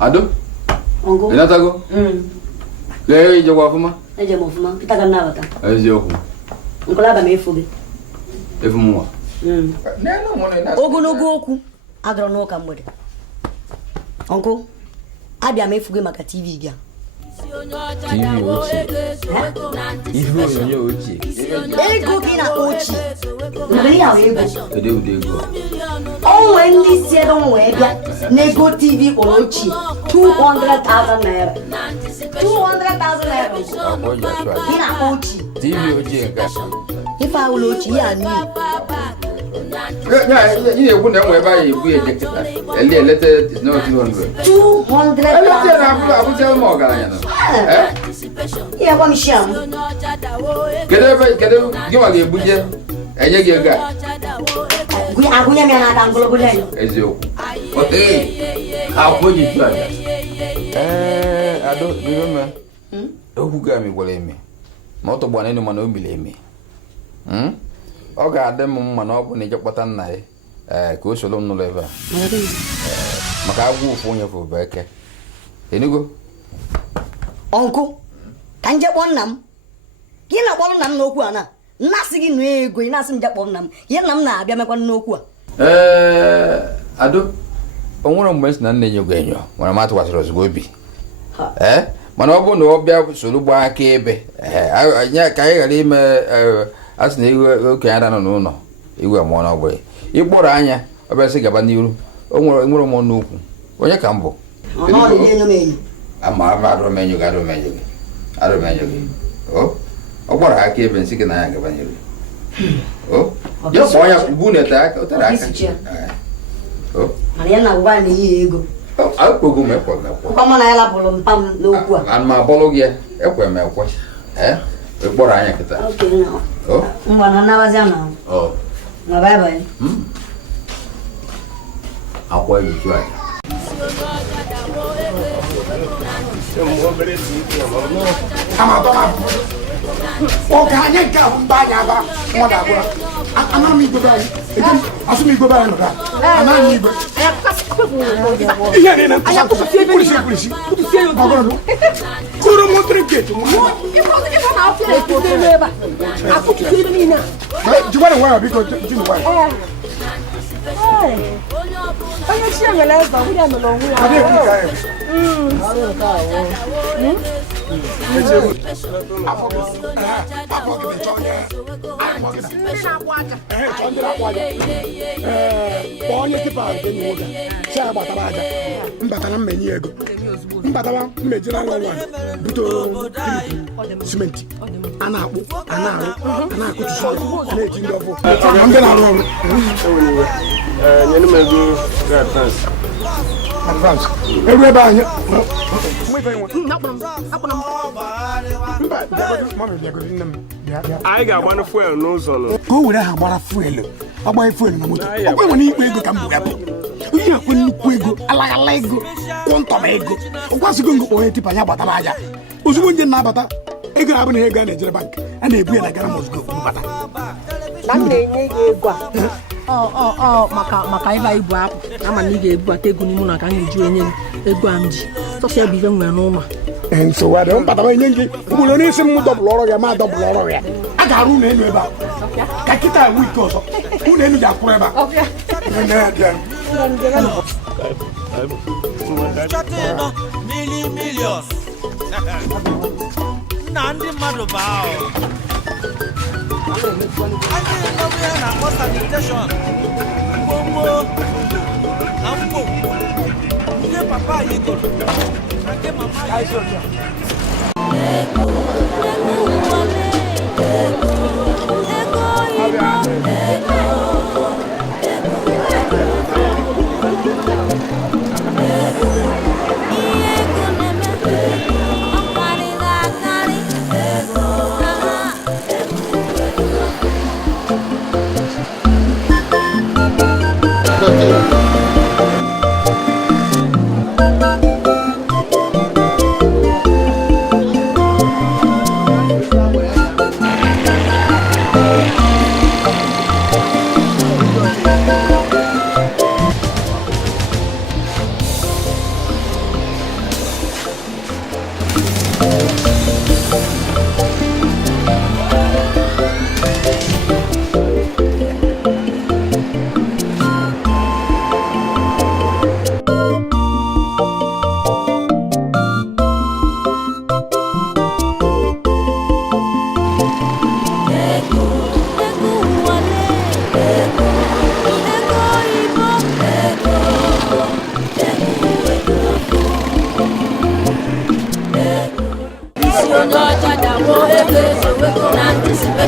Ado? Ongo. Enatago? Le je wa fuma? Eje mo fuma. Kita kan na bata. Ezi oku. Nkola ba me efuge. Efumu wa. Neno mo na. Ogologo okwu agro no ka mgbede. Onko. Abia me efuge maka TV gị a. TV ochie. Ihu onyonyo ochie. Ego gị na ochie. Nri ya ego. Ede ude ego. Onwe ndị si ebe onwe bịa nego TV ochie 200,000 naira. 200,000 naira. Akwa ya chwa. Gị na ochie. TV ochie nke. Ife awụla ochie ya ni. You wouldn't have ever be a dictator. Elected is not 200. 200,000. I will tell more. Yeah, one sham. Get over, give a budget, and you get got. We are going to have a global As you. Okay. How could you try that? I don't remember. Who got me will me? Not one anyone who believe me. Ọ ga-adị m mma na ọ bụ na ijekpọta nna ya ka o soro m n'ụlọ ebe a maka agwụ ụfụ onye fụ bụ eke enugo ọnkụ ka nje kpọ nna m gị na-akpọrọ nna m n'okwu a na nnasị gị nụ ego ị na-asị m je kpọrọ nna m ihe nna m na-abịa mekwa n'okwu a Ado o nwere mgbe nsị na nne enyo enyo nwere m atụkwasịrị ozugbo obi mana ọ bụ na ọ bịa soro gbaa aka ebe ka anyị ghara ime asị na iwe okenye ada nọ n'ụlọ iwe mmụọ n'ọgbọ ịkpọrọ anya ọ bịa sị gaba n'iru o nwere mmụọ n'ukwu onye ka m bụ adụrụmenyo gị ọ gbara aka ebe nsị gị na ya gaba n'iru ya kpọọ ya ugbu na ete aka ụtara aka mana ya na-agwa na ihe ego akpọgo m ekwe ụkwa mana ya lapụrụ mpa m n'okwu a ana m abọlụ gị ekwe m ekwe ịkpọrọ anya kịta mgbe na nnabazia na na bye akwa ejuju anyị Oganya ka mbanya ba moda bura ana mi go bayi asu mi go bayi no da ana mi go iya ne na aya ko polisi agora kuro mo trinket mo Ifo na afia ko de leba akutu de ni na jiwa wa bi ko jiwa wa Oye si anya la ba wu ya no lo wu ya ade ku kai onye tipa nke nwoke si agbatara aja mbatara mmenye ego mbatara mmejira nwa nwa buto simenti a na-akpụ a na-arụ a na-akụtusi a na-eji ndị ọfụ ndị na-arụ ọrụ nyere m ego advance ego ebe anyị anyị ga-agbanụ fuel n'ụzọ ka o were ha gbara fuelu ọgbanye fuelu na moto ọkwa nwere ikpe ego ka m bụ ya bụ onye akwe nnukwu ego alaghala ego kwọntọma ego ọkwasịgo ngo onye tipa ya gbatara aja ozugbo nje na-abata ego abụ na ego a na-ejere bank a na-ebu ya na gara mosgo bata na m na-enye gị ego a maka ịba ibu apụ ama na ị ga-ebubata ego n'ime ụlọ ka m ga-eji enye gị ego a m ji sọsọ ebe ibe nwere n'ụlọ nsogbu adị mbatara enye gị ụgbọrọ n'isi m dọbụrụ ọrụ ya ma dọbụrụ ọrụ ya a ga-arụ ụlọ elu ebe a ka kịta awụ ike ọzọ ụlọ elu ga-akwụrụ ebe na ndị mmadụ baa na sanitation mgbomgbo na mgbomgbo nke papa anyị goro na nke mama anyị goro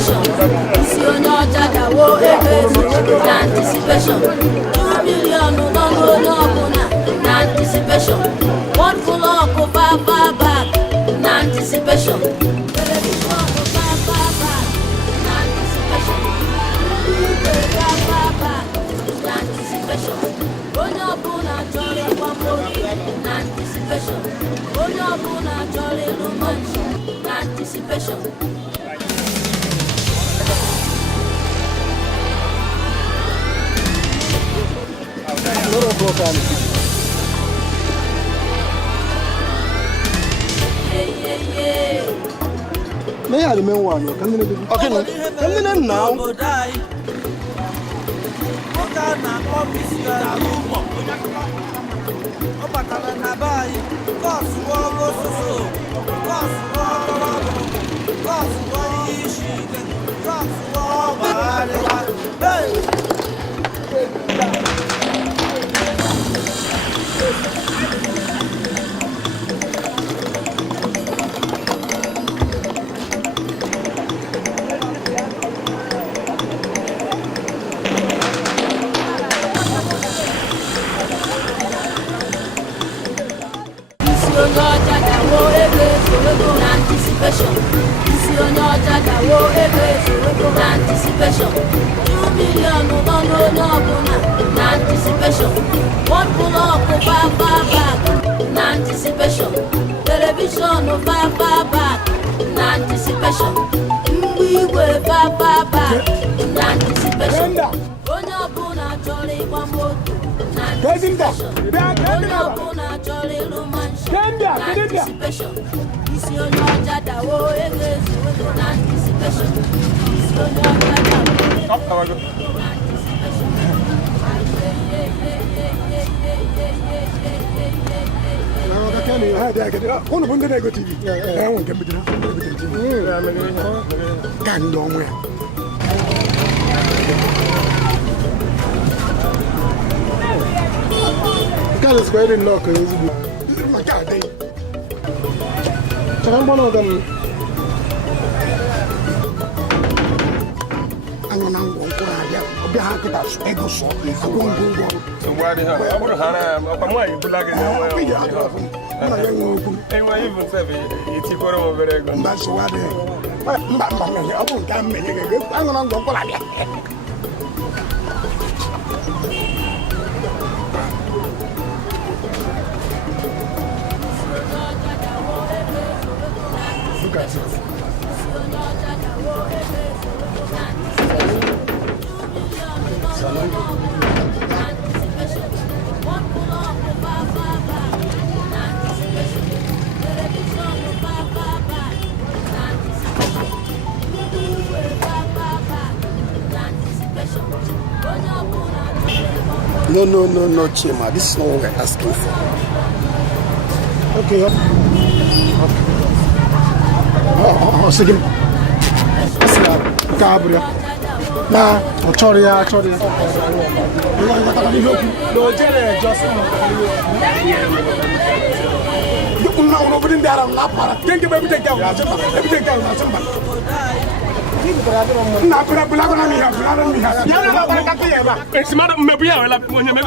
anticipation. Isi onye ọcha dawo ego ezuru na anticipation. 2 million n'ọnụ onye ọbụla na anticipation. One full up far back na anticipation. Television far back na anticipation. Far back na anticipation. Onye ọbụla chọrọ ịgba mbọ na anticipation. Onye ọbụla chọrọ ịlụ mansion na anticipation. May I remember one? Okay, now. Anticipation. Isi onye ọcha dawo ego ezuru na anticipation. 2 million n'ọnụ onye ọbụla na anticipation. One full up far back na anticipation. Television far back na anticipation. Mgbe igwe far back na anticipation. Onye ọbụla chọrọ ịgba moto na anticipation. Onye ọbụla chọrọ ịlụ mansion na anticipation. Isi onye ọcha dawo ego ezuru na anticipation. Isi onye ọcha dawo ego ezuru na anticipation. Ono bunde na go TV. Won ke bidina. Kan do mo ya. Kala square din lock ezigbo. Ma ka dey. Chaka mbono dem. Anya na ngwo nkura ya. Obi ha kita ego so. Agwo ngwo. So why the hell? I'm gonna come on, you like it. Anyway, even seven, it's equal over there. That's why they. I won't come. I'm gonna go for that. Look at it. No, Chima. This is not what we're asking for. Okay. Oh, second. Gabriel. Nah, sorry. No, Jerry, just no, put in there. I'm not para. Thank you, everything down. Everything down. Na pura pula ko na mi ha. Ya na ba ka ke ba. It's mad me buya wala mo nyame.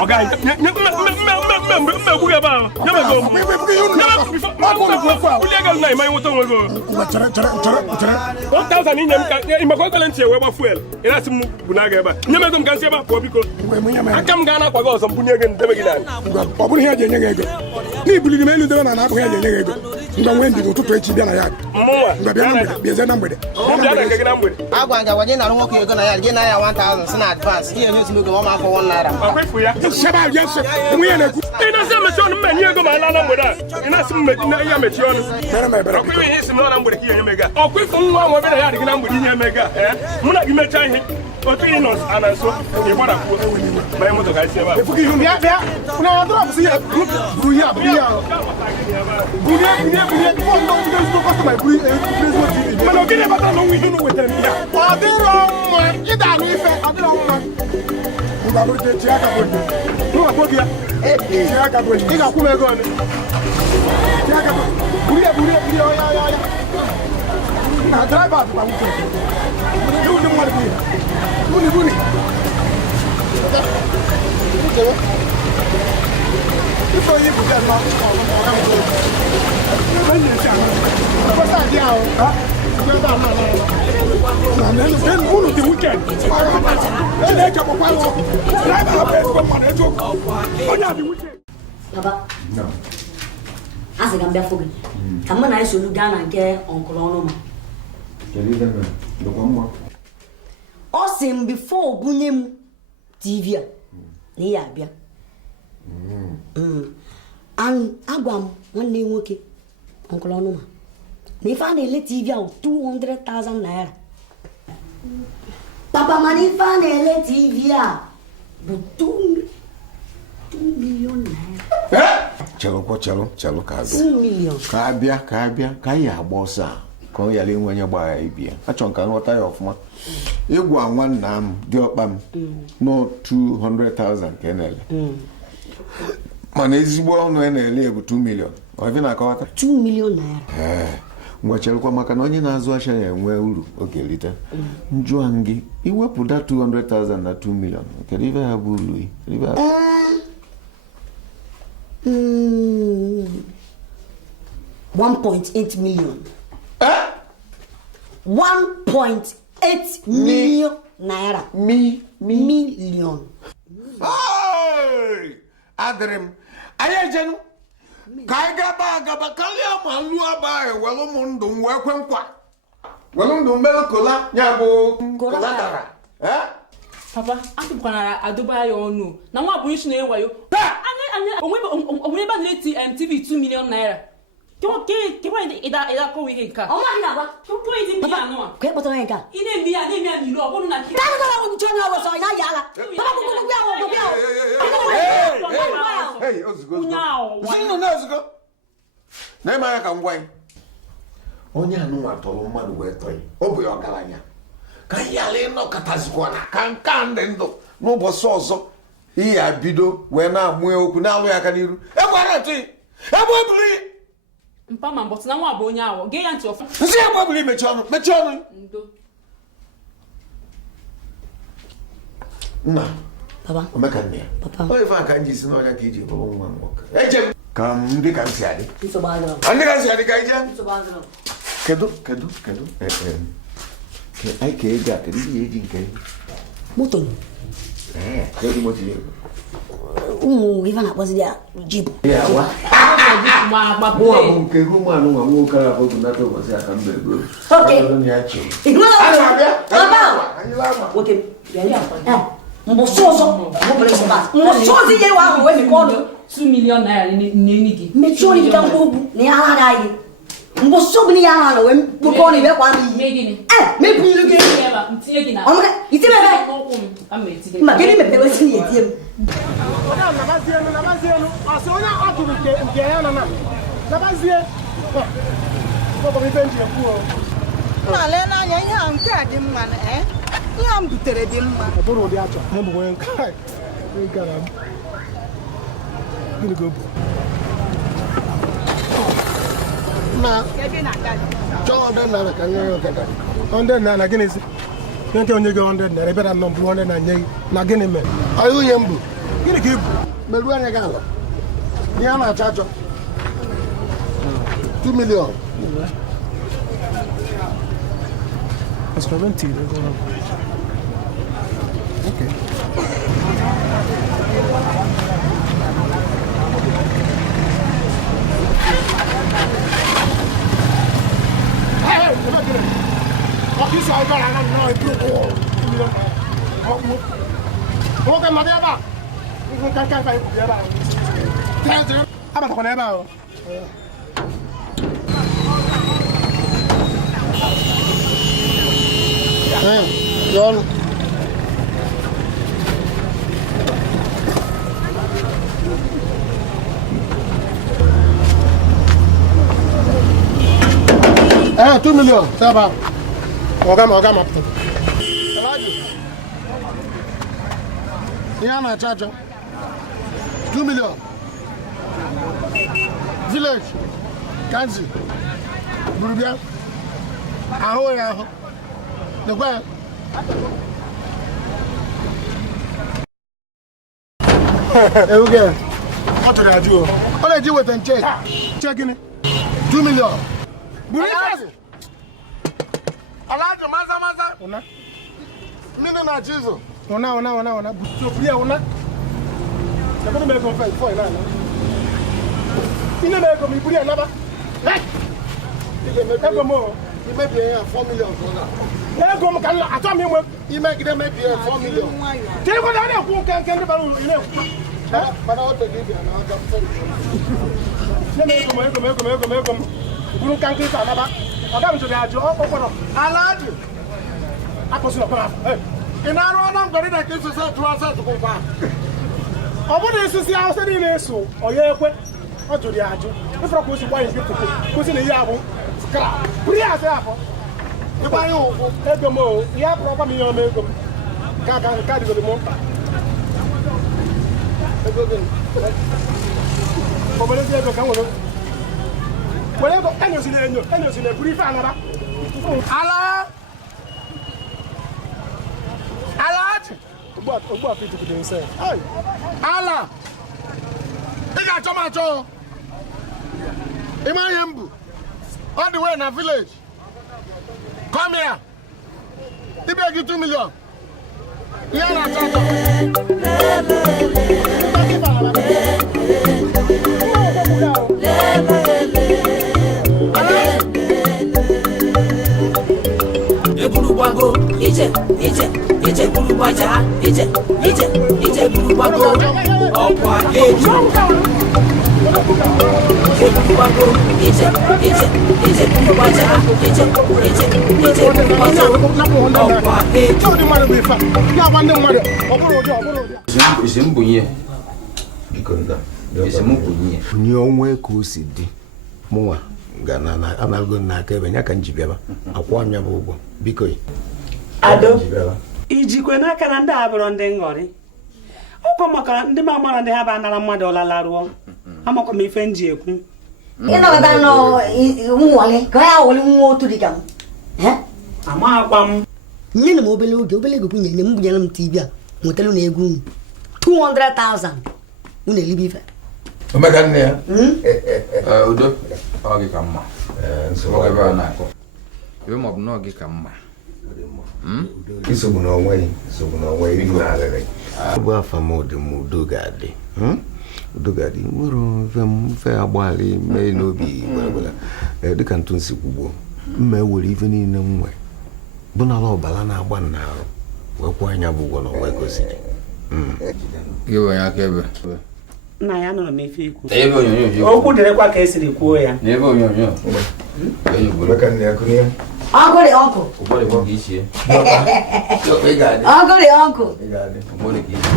Okay. Me buya ba. Nyame go. Illegal na mai moto go. Tere. 1000 ni nyam ka imba ko talent we ba fuel. Ina sim bunaga ba. Nyame go kan se ba ko biko. Akam gana kwa go so bunye gen tebe gidan. Oburu he je nyege ego. Ni buli me lu de na ko he je nyege ego. Nga wendi go tutu echi bia na ya. Mwa. Nga bia na mgbede, bia na mgbede. Agwa nga waje na ru nwoke ego na ya je na ya 1000 si na advance ihe nye otumogo ma akọ 1 naira. Akwefu ya. Shaba yes. Mu ye na ku. Ina se me so me nye ego ma la na mgbede. Ina se me na ya mechi onu. Bere. Akwefu ihe si na mgbede ki ye mega. Akwefu nwa nwa bere ya dị na mgbede nye mega. Mu na gi mecha ihe. Otu ino ananso e gbara ku. Ma e moto ka isi ba. Efuki hu bia. Una drop si ya. Buya. Buya. Man, okay, but I know we do with them. I did wrong. You don't need it. I did wrong. You got to check up with you. No, I put you. Check up with you. You got to go. Check up. Na driver ba wuce. Ni mo ni. Buni. Ifo yi bu no. Ba ni sha. Ba sa dia o. Ha? Ba ba ma na. Na ne den unu di weekend. Ele ka mo kwa lo. Driver ba ko ma na jo. Onya di weekend. Baba. No. Asa ga mbia fobi. Kama na iso lu Ghana nke uncle onu ma. Kele dem do ko mo. Osim before bunye mu TV a. Ni ya bia. An agwam nwanne nwoke uncle onu ma. Na ifa na ele TV a 200,000 naira. Papa mani ifa na ele TV a bu 2 million naira. Chalo ka abia. 2 million. Ka abia ka ya agbosa ka o yale nwenye gba ibia. Achọ nka nghọta ya ofuma. Egwu anwanna am di okpa m no 200,000 ka enele. Mana ezigbo ọnụ enele bụ 2 million. O bi na akọta 2 million naira. Ngwachelekwa maka na onye na-azụ ahịa ya enwe uru oge lite. Njụa gị iwepụta 200,000 na 2 million. Kedu ibe ha bụ uru? 1.8 million. 1.8 million naira. Million. Hey! Adrem. Ayejenu. Kai gaba kalia malu aba welu mundu nwekwe nkwa. Welu ndu mbele kola nyabo kola dara. Papa, akukwana adoba ya onu. Na nwa abunyi na ewayo. Onwe ba na TV 2 million naira. Ke wa ida ko wi nka. O ma na ba. To idi mi anu a. Ke boto nka. Ine mi ni lo obonu na ki. Ka ko wo chona wo so na yala. Papa ko bia. Hey, ozgo. Zinu na ozgo. Na ma ya ka ngwan. Onye anu atoro mmadu we toyi. Obu ya ogaranya. Ka yale no katazikwa na ka nde ndo n'ụbọchị ọzọ ihe abido wee na-amụ okwu na-alụ ya aka n'iru egwara ntị egbe ebuli mpa ma mbọtụ na nwa bụ onye awọ gee ya ntị ọfụ nsị egbe ebuli mechie ọnụ ndo nna papa omeka nne ya papa onye fe aka nji si n'ọnya ka iji bụrụ nwa nwoke eje m ka ndị ka m si adị ndị ka m si adị ka ije kedu ai ke ga kedu ihe eji nke moto kedu moto ya ifa na kpozi ya jeep ya wa ma bo abun ke rumu anu wa wo kara bo na to wasi aka mbe go okay ni achi baba okay ya mbosozo mo bele so bas mbosozi ye wa we mi kono 2 million naira ni gi mechori ka mbobu ni ala dai mbosobu ni ya na we buko ni we kwa mi megini me pilu ke eba mtinye gi na o ma itime be ameti ma gani me pewe sini etiem Ona na bazienu aso onya aturu nke ya na bazie ko mi benji eku o na le na anya ihe a nke a dị mma na ihe a m butere dị mma ọ bụrụ ụdị achọ ha bụ onye kai gara m gịnị go bụ na chọọ ndị nara ka nye ya ọgada ndị nara gịnị si nke onye gị 100 naira ebe na nọ mbụ 100 na nye gị na gịnị mere ọyị onye mbụ gịnị ka ị bụ meruo anya gị ala ihe a na-achọ achọ 2 million Assolutamente. Ok. Aqui só agora não é pro o que mandei ba o que vai ba tá aba tá com eba John. Ah, 2 million, ça va. Ogama. Yana chacha. 2 million. Village. Kanzi. Burubia. ahụ ya ahụ nekwa ya eruge ọ tụrụ ajụ ọ na-eji weta nche gịnị 2 million buru ife Alaji maza ụna mmiri na chizo ụna buru ya ụna ebere m ego mfe ifo ị na-ana ine m ego m iburu ya naba ego m imebie ya 4 million ego m ka achọ m inwe imegide mebie 4 million ka ego na-ekwu nke ndị bara uru na-ekwu mana ọ tege bịa na aka ego m buru nka nkịta anaba ọ ga m jụrụ ajụ ọkpọrọ Alaji akwụsịrị ọkpọrọ afọ ị na-arụ ọnụ mgbere na ka isi setụ asetụ kwa ọ bụrụ na isisi awụsa niile eso onye ekwe ọ jụrụ ya ajụ ịfọrọ ka o si gbanye nke tupu kwụsị na ihe abụ skra buru ya asị afọ ịgbanye ụkwụ ego m o ihe apụrụ ọkwa m ihe ọma ego m ka dịgoro m mkpa ego gị obodozi ego ka m were ego enyozila eburu ife anara Alaji ogbu afọ ijikide nse ala ị ga-achọ m achọ ịma ihe m bụ all the way na village come here ibe gị 2 million ihe a na-achọ achọ Eburugbago ije burugbaja ije burugbago ọkwa eju eburugbago ije burugbaja ije burugbago ọkwa eju isi mbunye biko nda isi mbunye onye onwe ka o si dị mụnwa gana anago n'aka ebe nya ka m ji bịaba akwụọ m ya bụ ụgwọ biko Ado ijikwe n'aka na ndị abụrụ ndị nghọrị ọkwa maka ndị ma mara ndị ha ba anara mmadụ ọlala rụọ amakwa m ife nji ekwu ịnọkọta nwale ka ya were nwa otu dịka m amaghakwa m nye na m obele ego bunye m bunyere m TV a nwetara na ego unu 200,000 unu elibe ife omeka nne ya udo ọ gị ka mma ebe ma ọ bụ na ọ gị ka mma nsogbu n'onwe ibu na-arịrị bụ afa m dị m udo ga-adị nwere mfe agbalị mee n'obi gwara dịka ntụ nsi kwugbo mma ewere ife niile m nwee bụ n'ala ọbara na-agba n'arụ wee kwụọ anya bụ ụgwọ na onwe gosiri gị onye aka ebe nna ya nụrụ m ife ikwu okwu dịrịkwa ka esiri kwuo ya n'ebe onyonyo Uncle the uncle. ụgbọdị bụ ka ichie Uncle the uncle. ụgbọdị ka ichie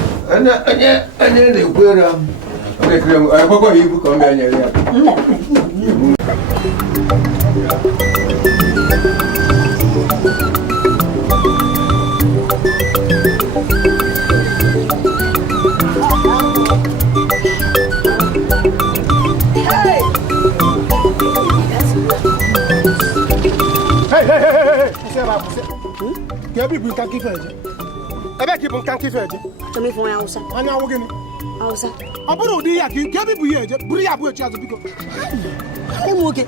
onye na-ekwere m akwụkwọ ibu ka ọ ga-enyere ya Ebe bụ nka nkịfe eje ebe ka ịbụ nka nkịfe eje Chọm ife onye Hausa. anya awụ gịnị Hausa. ọ bụrụ ụdị ya ka ebe bụ ya eje buru ya abụọ echi azụ biko Ụmụ nwoke.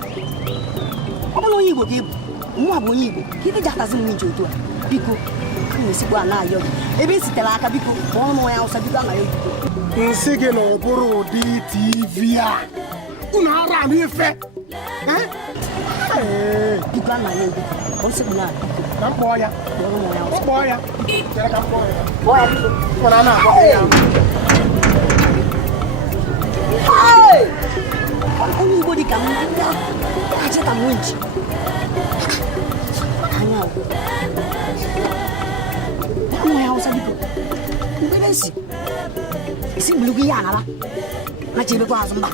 Ọ bụrụ onye Igbo ka ịbụ mụ bụ onye Igbo ka ife ji atazi m nje otu a biko ka m esikwa na-ayọ gị ebe e sitere aka biko ka ọnụ onye Hausa biko anaghị biko nsị gị na ọ bụrụ ụdị TV a unu ara anụ ife biko anaghị ego ọ nsị na na mkpọ ya kpọọ ya chere ka mkpọ ya kpọọ ya biko kwara na-akpọ ya onye Igbo dị ka m achịta m nji anya agwụ ụmụ ya Hausa biko mgbe na-esi isi mgbulugwu ihe anara na chebekwa azụ mba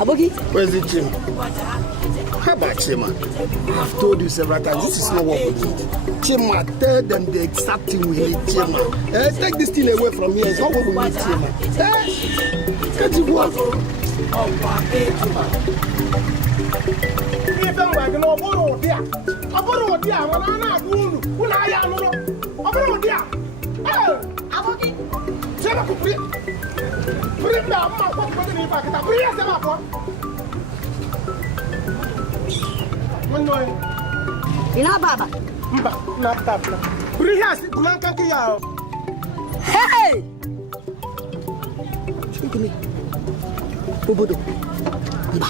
abụghị kwezi chi m How about Chima? I've told you several times, this is not what we need. Chima, tell them the exact thing we need, Chima. Take this thing away from here, it's not what we need, Chima. Can't you work? Ina baba. Mba, na tapa. Priya si kunan kan kiya. Hey! Chikini. Bobodo. Mba.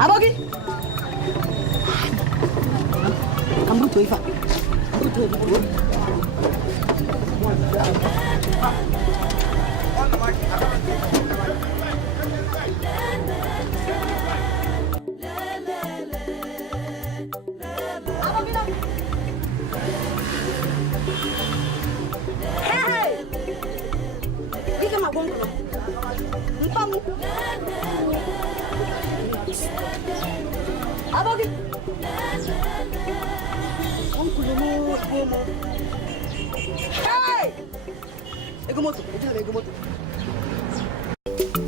Abogi. Kambuto ifa. Abogi. Hey! Egomoto, egomoto.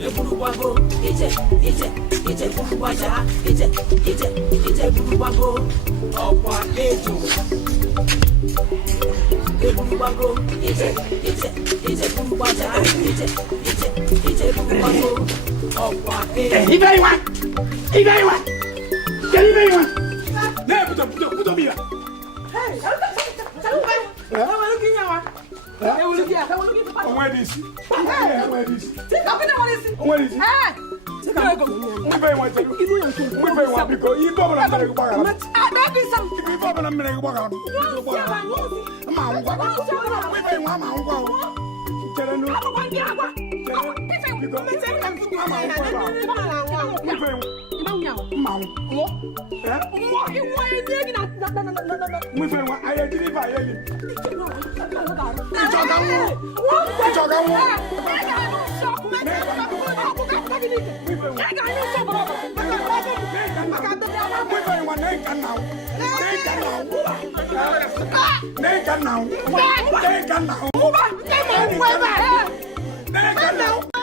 Eburuwago, ije buruwaja, ije buruwago, ọ̀pọ̀ àlejò. Eburuwago, ije buruwaja, ije buruwago, ọ̀pọ̀ àlejò. Ibẹ̀ ìwà! Kẹ́ ibẹ̀ ìwà! Lẹ́yìn pútọ̀ bí i. Ọmọ ẹ̀dì sí. Mwife ìwà ìtẹ̀lú. Mwife ìwà bíkọ. Ibọ̀ bọ̀nà mẹ́rẹ̀ gbọ́gà. Ibọ̀ bọ̀nà mẹ́rẹ̀ gbọ́gà. Mma àwùkwá. Mwife ìwà àmà àwùkwá o. Chere nù. Bíkọ. Àmà àwùkwá ìwà. Mwife ìwà. Mma àwù. Mwife ìwà ayé jírí fà ayé yìí. Ìjọba wọn. Nega não.